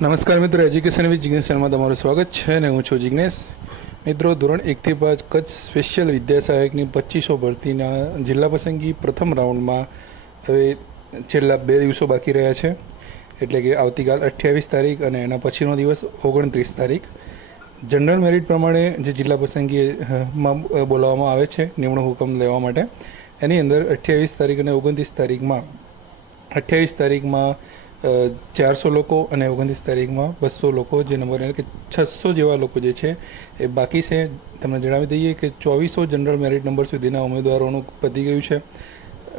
નમસ્કાર મિત્રો, education with Jignesh ચેનલમાં તમારું સ્વાગત છે અને હું છું જિગ્નેશ. મિત્રો, ધોરણ 1 થી 5 કચ્છ સ્પેશિયલ વિદ્યા સહાયકની 2500 ભરતીના જિલ્લા પસંદગી પ્રથમ રાઉન્ડમાં હવે છેલ્લા 2 દિવસો બાકી રહ્યા છે. એટલે કે આવતીકાલ 28 તારીખ અને એના પછીનો દિવસ 29 તારીખ. જનરલ મેરિટ પ્રમાણે જે જિલ્લા પસંદગીમાં બોલાવવામાં આવે છે નિમણૂક હુકમ લેવા માટે, એની અંદર 28 તારીખ અને 29 તારીખમાં 28 તારીખમાં 400 લોકો અને 29 તારીખમાં 200 લોકો, જે નંબર એટલે કે 600 જેવા લોકો જે છે એ બાકી છે. તમને જણાવી દઈએ કે 2400 જનરલ મેરિટ નંબર સુધીના ઉમેદવારોનું પતી ગયું છે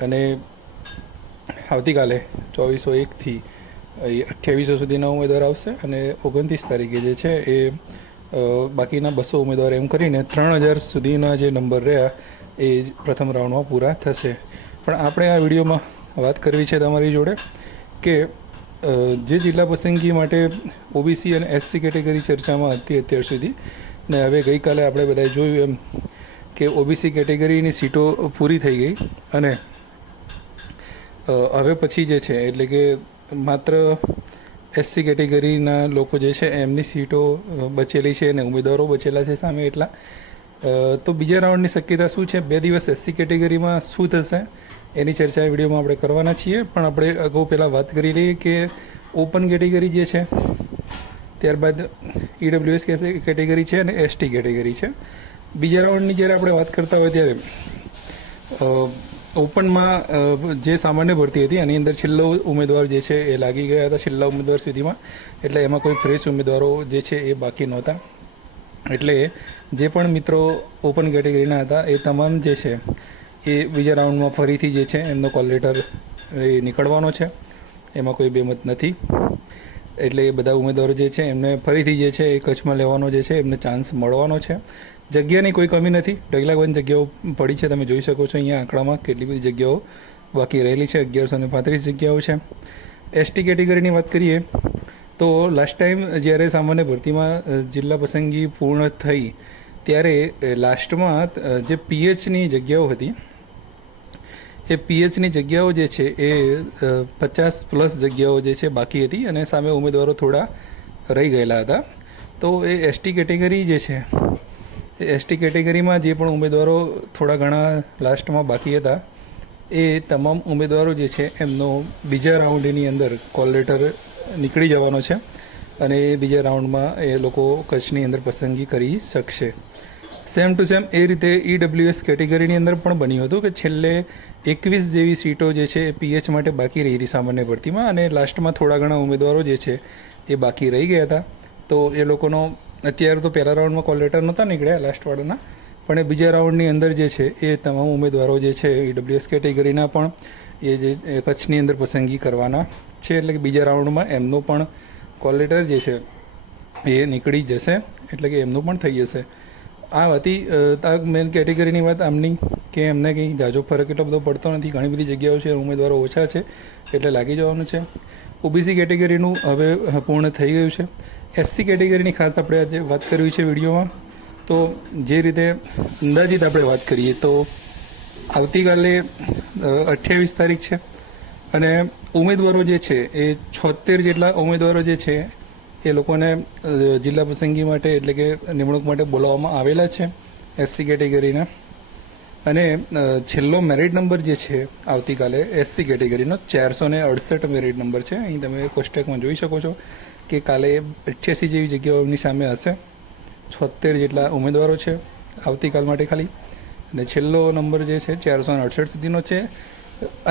અને આવતીકાલે 2401થી 2800 સુધીના ઉમેદવાર આવશે અને 29 તારીખે જે છે એ બાકીના 200 ઉમેદવાર એમ કરીને 3000 સુધીના જે નંબર રહ્યા એ પ્રથમ રાઉન્ડમાં પૂરા થશે. પણ આપણે આ વિડીયોમાં વાત કરવી છે તમારી જોડે કે જે જિલ્લા પસંદગી માટે ઓબીસી અને એસસી કેટેગરી ચર્ચામાં હતી અત્યાર સુધી, ને હવે ગઈકાલે આપણે બધાએ જોયું એમ કે ઓબીસી કેટેગરીની સીટો પૂરી થઈ ગઈ અને હવે પછી જે છે એટલે કે માત્ર એસસી કેટેગરીના લોકો જે છે એમની સીટો બચેલી છે અને ઉમેદવારો બચેલા છે સામે એટલા. તો બીજા રાઉન્ડની શક્યતા શું છે, 2 દિવસ એસસી કેટેગરીમાં શું થશે એની ચર્ચા વિડીયોમાં આપણે કરવાના છીએ. પણ આપણે અગાઉ પહેલાં વાત કરી લઈએ કે ઓપન કેટેગરી જે છે, ત્યારબાદ ઈડબ્લ્યુએસ કેટેગરી છે અને એસટી કેટેગરી છે. બીજા રાઉન્ડની જ્યારે આપણે વાત કરતા હોય ત્યારે ઓપનમાં જે સામાન્ય ભરતી હતી એની અંદર છેલ્લો ઉમેદવાર જે છે એ લાગી ગયા હતા છેલ્લા ઉમેદવાર સુધીમાં, એટલે એમાં કોઈ ફ્રેશ ઉમેદવારો જે છે એ બાકી નહોતા. એટલે જે પણ મિત્રો ઓપન કેટેગરીના હતા એ તમામ જે છે એ બીજા રાઉન્ડમાં ફરીથી જે છે એમનો કોલ લેટર એ નીકળવાનો છે, એમાં કોઈ બેમત નથી. એટલે એ બધા ઉમેદવારો જે છે એમને ફરીથી જે છે એ કચ્છમાં લેવાનો જે છે એમને ચાન્સ મળવાનો છે. જગ્યાની કોઈ કમી નથી, ઢગલાબંધ જગ્યાઓ પડી છે. તમે જોઈ શકો છો અહીંયા આંકડામાં કેટલી બધી જગ્યાઓ બાકી રહેલી છે, 1135 જગ્યાઓ છે. એસટી કેટેગરીની વાત કરીએ તો લાસ્ટ ટાઈમ જ્યારે સામાન્ય ભરતીમાં જિલ્લા પસંદગી પૂર્ણ થઈ ત્યારે લાસ્ટમાં જે પીએચની જગ્યાઓ હતી એ પીએચની જગ્યાઓ જે છે એ 50+ જગ્યાઓ જે છે બાકી હતી અને સામે ઉમેદવારો થોડા રહી ગયેલા હતા. તો એ એસટી કેટેગરી જે છે એ એસટી કેટેગરીમાં જે પણ ઉમેદવારો થોડા ઘણા લાસ્ટમાં બાકી હતા એ તમામ ઉમેદવારો જે છે એમનો બીજા રાઉન્ડની અંદર કોલ લેટર નીકળી જવાનો છે અને એ બીજા રાઉન્ડમાં એ લોકો કચ્છની અંદર પસંદગી કરી શકશે. સેમ ટુ સેમ એ રીતે ઈડબ્લ્યુએસ કેટેગરીની અંદર પણ બન્યું હતું કે છેલ્લે 21 જેવી સીટો જે છે એ પીએચ માટે બાકી રહી હતી સામાન્ય ભરતીમાં અને લાસ્ટમાં થોડા ઘણા ઉમેદવારો જે છે એ બાકી રહી ગયા હતા. તો એ લોકોનો અત્યારે તો પહેલા રાઉન્ડમાં કોલ લેટર નહોતા નીકળ્યા લાસ્ટવાળાના, પણ એ બીજા રાઉન્ડની અંદર જે છે એ તમામ ઉમેદવારો જે છે ઈડબ્લ્યુએસ કેટેગરીના પણ એ જે કચ્છની અંદર પસંદગી કરવાના છે. એટલે કે બીજા રાઉન્ડમાં એમનો પણ કોલ લેટર જે છે એ નીકળી જશે, એટલે કે એમનું પણ થઈ જશે. આ હતી મેન કેટેગરીની વાત આમની કે એમને કંઈ જાજો ફરક એટલો બધો પડતો નથી. ઘણી બધી જગ્યાઓ છે, ઉમેદવારો ઓછા છે એટલે લાગી જવાનું છે. ઓબીસી કેટેગરીનું હવે પૂર્ણ થઈ ગયું છે. એસસી કેટેગરીની ખાસ આપણે આજે વાત કરવી છે વિડીયોમાં. તો જે રીતે અંદાજિત આપણે વાત કરીએ તો આવતીકાલે 28 તારીખ છે અને ઉમેદવારો જે છે એ 76 જેટલા ઉમેદવારો જે છે એ લોકોને જિલ્લા પસંદગી માટે એટલે કે નિમણૂક માટે બોલાવવામાં આવેલા છે એસસી કેટેગરીના. અને છેલ્લો મેરિટ નંબર જે છે આવતીકાલે એસસી કેટેગરીનો 468 મેરિટ નંબર છે. અહીં તમે કોષ્ટકમાં જોઈ શકો છો કે કાલે 88 જેવી જગ્યાઓ એમની સામે હશે. 76 જેટલા ઉમેદવારો છે આવતીકાલ માટે ખાલી, અને છેલ્લો નંબર જે છે 468 સુધીનો છે.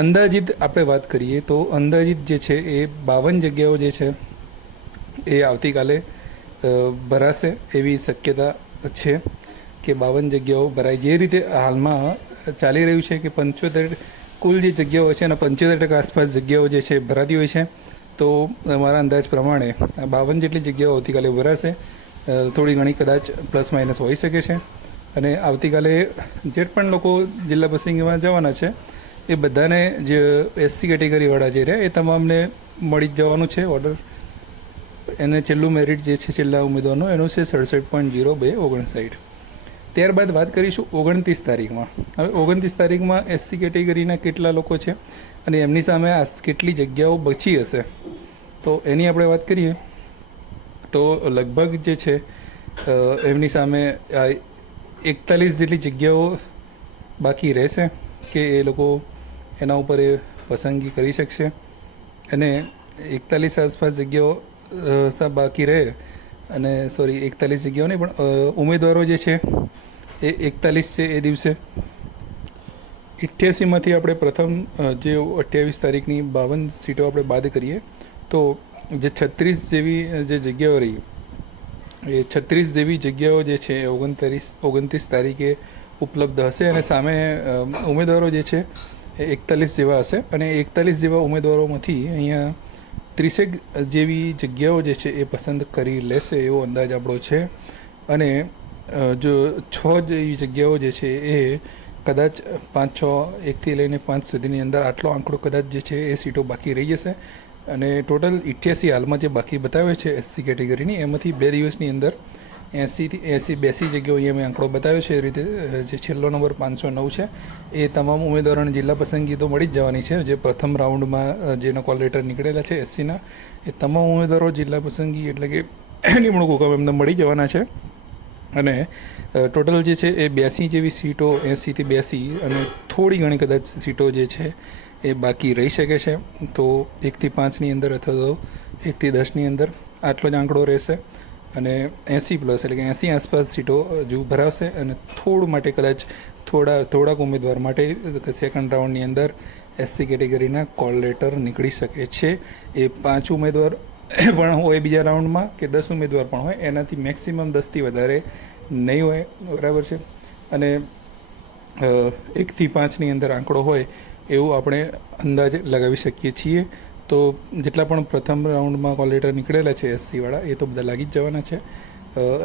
અંદાજિત આપણે વાત કરીએ તો અંદાજિત જે છે એ 52 જગ્યાઓ જે છે એ આવતીકાલે ભરાશે એવી શક્યતા છે કે 52 જગ્યાઓ ભરાય. જે રીતે હાલમાં ચાલી રહ્યું છે કે 75 કુલ જે જગ્યાઓ છે એના 75% આસપાસ જગ્યાઓ જે છે ભરાતી હોય છે. તો મારા અંદાજ પ્રમાણે 52 જેટલી જગ્યાઓ આવતીકાલે ભરાશે. થોડી ઘણી કદાચ પ્લસ માઇનસ હોઈ શકે છે. અને આવતીકાલે જે પણ લોકો જિલ્લા પસંદગીમાં જવાના છે એ બધાને જે એસસી કેટેગરીવાળા જે રહ્યા એ તમામને મળી જ જવાનું છે ઓર્ડર. એને છેલ્લું મેરિટ જે છે છેલ્લા ઉમેદવારનું એનું છે 67.0259. ત્યારબાદ વાત કરીશું 29 તારીખમાં. હવે 29 તારીખમાં એસસી કેટેગરીના કેટલા લોકો છે અને એમની સામે કેટલી જગ્યાઓ બચી હશે તો એની આપણે વાત કરીએ તો લગભગ જે છે એમની સામે 41 જેટલી જગ્યાઓ બાકી રહેશે કે એ લોકો એના ઉપર એ પસંદગી કરી શકશે. અને 41 આસપાસ જગ્યાઓ બાકી રહે, અને 41 જગ્યાઓ નહીં પણ ઉમેદવારો જે છે એ 41 છે એ દિવસે. 88માંથી આપણે પ્રથમ જે 28 તારીખની 52 સીટો આપણે બાદ કરીએ તો જે 36 જેવી જે જગ્યાઓ રહી, એ 36 જેવી જગ્યાઓ જે છે એ 29 તારીખે ઉપલબ્ધ હશે. અને સામે ઉમેદવારો જે છે એ 41 જેવા હશે. અને 41 જેવા ઉમેદવારોમાંથી અહીંયા 30 જેવી જગ્યાઓ જે છે એ પસંદ કરી લેશે એવો અંદાજ આપણો છે. અને જો 6 જેવી જગ્યાઓ જે છે એ કદાચ 5-6, 1થી લઈને 5 સુધીની અંદર આટલો આંકડો કદાચ જે છે એ સીટો બાકી રહી જશે. અને ટોટલ 88 હાલમાં જે બાકી બતાવે છે એસસી કેટેગરીની, એમાંથી 2 દિવસની અંદર 80 થી 82 જગ્યાઓ અહીંયા મેં આંકડો બતાવ્યો છે. એ રીતે જે છેલ્લો નંબર 509 છે એ તમામ ઉમેદવારોને જિલ્લા પસંદગી તો મળી જ જવાની છે. જે પ્રથમ રાઉન્ડમાં જેના કોલ લેટર નીકળેલા છે એસસીના, એ તમામ ઉમેદવારો જિલ્લા પસંદગી એટલે કે નિમણૂક હુકમ એમને મળી જવાના છે. અને ટોટલ જે છે એ 82 જેવી સીટો, 80 થી 82, અને થોડી ઘણી કદાચ સીટો જે છે એ બાકી રહી શકે છે. તો 1 થી 5ની અંદર અથવા તો 1 થી 10ની અંદર આટલો જ આંકડો રહેશે. અને 80+ એટલે કે 80 આસપાસ સીટો હજુ ભરાવશે. અને થોડું માટે કદાચ થોડાક ઉમેદવાર માટે સેકન્ડ રાઉન્ડની અંદર એસસી કેટેગરીના કોલ લેટર નીકળી શકે છે. એ 5 ઉમેદવાર પણ હોય બીજા રાઉન્ડમાં કે 10 ઉમેદવાર પણ હોય, એનાથી મેક્સિમમ 10થી વધારે નહીં હોય, બરાબર છે. અને 1 થી 5ની અંદર આંકડો હોય એવું આપણે અંદાજ લગાવી શકીએ છીએ. તો જેટલા પણ પ્રથમ રાઉન્ડમાં કોલ લેટર નીકળેલા છે એસસીવાળા, એ તો બધા લાગી જ જવાના છે.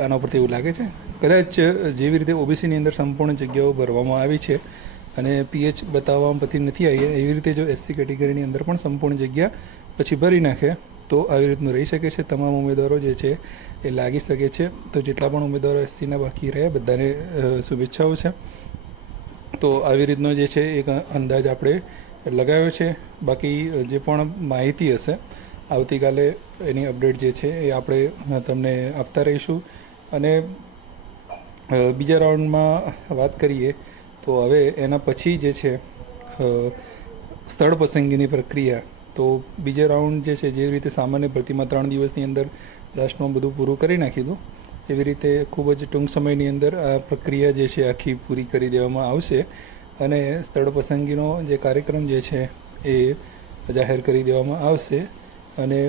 આના પરથી એવું લાગે છે. કદાચ જેવી રીતે ઓબીસીની અંદર સંપૂર્ણ જગ્યાઓ ભરવામાં આવી છે અને પીએચ બતાવવામાં પછી નથી આવી, એવી રીતે જો એસસી કેટેગરીની અંદર પણ સંપૂર્ણ જગ્યા પછી ભરી નાખે તો આવી રીતનું રહી શકે છે. તમામ ઉમેદવારો જે છે એ લાગી શકે છે. તો જેટલા પણ ઉમેદવારો એસસીના બાકી રહ્યા બધાને શુભેચ્છાઓ છે. તો આવી રીતનો જે છે એક અંદાજ આપણે લગાવ્યો છે. બાકી જે પણ માહિતી હશે આવતીકાલે એની અપડેટ જે છે એ આપણે તમને આપતા રહીશું. અને બીજા રાઉન્ડમાં વાત કરીએ તો હવે એના પછી જે છે સ્થળ પસંદગીની પ્રક્રિયા, તો બીજા રાઉન્ડ જે છે જે રીતે સામાન્ય ભરતીમાં 3 દિવસની અંદર લાસ્ટમાં બધું પૂરું કરી નાખ્યું હતું, એવી રીતે ખૂબ જ ટૂંક સમયની અંદર આ પ્રક્રિયા જે છે આખી પૂરી કરી દેવામાં આવશે. અને સ્થળ પસંદગીનો જે કાર્યક્રમ જે છે એ જાહેર કરી દેવામાં આવશે. અને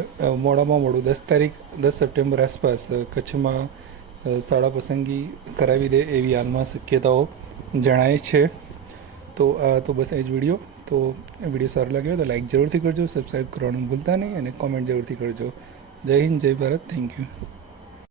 મોડામાં મોડું 10 સપ્ટેમ્બર આસપાસ કચ્છમાં શાળા પસંદગી કરાવી દે એવી હાલમાં શક્યતાઓ જણાય છે. તો આ તો બસ એ જ વિડીયો. તો વિડીયો સારો લાગ્યો તો લાઈક જરૂરથી કરજો, સબસ્ક્રાઈબ કરવાનું ભૂલતા નહીં, અને કોમેન્ટ જરૂરથી કરજો. જય હિન્દ, જય ભારત, થેન્ક યુ.